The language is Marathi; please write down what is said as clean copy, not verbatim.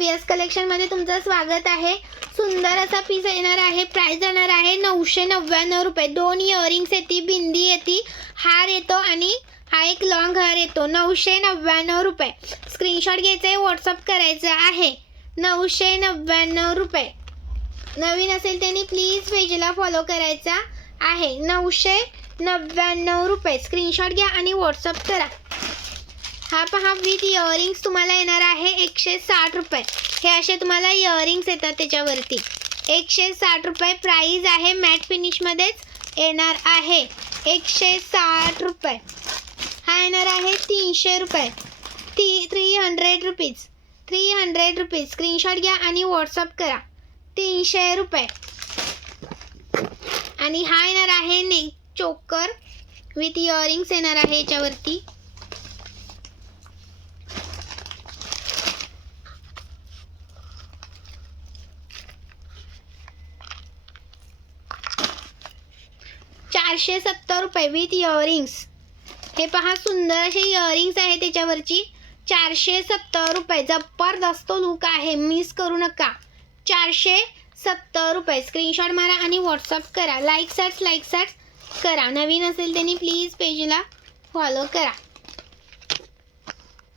VS कलेक्शनमध्ये तुमचं स्वागत आहे. सुंदर असा पीस येणार आहे. प्राइस जाणार आहे 999 रुपये. 2 इयरिंग्स येते, बिंदी येते, हार येतो आणि हा एक लॉंग हार येतो. 999 रुपये. स्क्रीनशॉट घ्यायचा आहे, व्हॉट्सअप करायचं आहे. 999 रुपये. नवीन असेल त्यांनी प्लीज पेजला फॉलो करायचा आहे. 999 रुपये. स्क्रीनशॉट घ्या आणि व्हॉट्सअप करा. हा पहा विथ इयरिंग्स तुम्हाला येणार आहे 160 रुपये. हे असे तुम्हाला इयरिंग्स येतात त्याच्यावरती. 160 रुपये प्राइस आहे. मॅट फिनिशमध्येच येणार आहे. 160 रुपये. हा येणार आहे 300 रुपये. 300 रुपीज. 300 रुपीज. स्क्रीनशॉट घ्या आणि व्हॉट्सअप करा. 300 रुपये. आणि हा येणार आहे नेक चोकर विथ इयरिंग्स येणार आहे याच्यावरती. ₹470 रुपये विथ इयरिंग्स. हे पहा सुंदर असे इयरिंग्स आहे त्याच्यावरची. 470 रुपये. जबरदस्त लुक आहे, मिस करू नका. 470 रुपये. स्क्रीनशॉट मारा आणि व्हॉट्सअप करा. लाईक करा. नवीन असेल त्यांनी प्लीज पेजला फॉलो करा.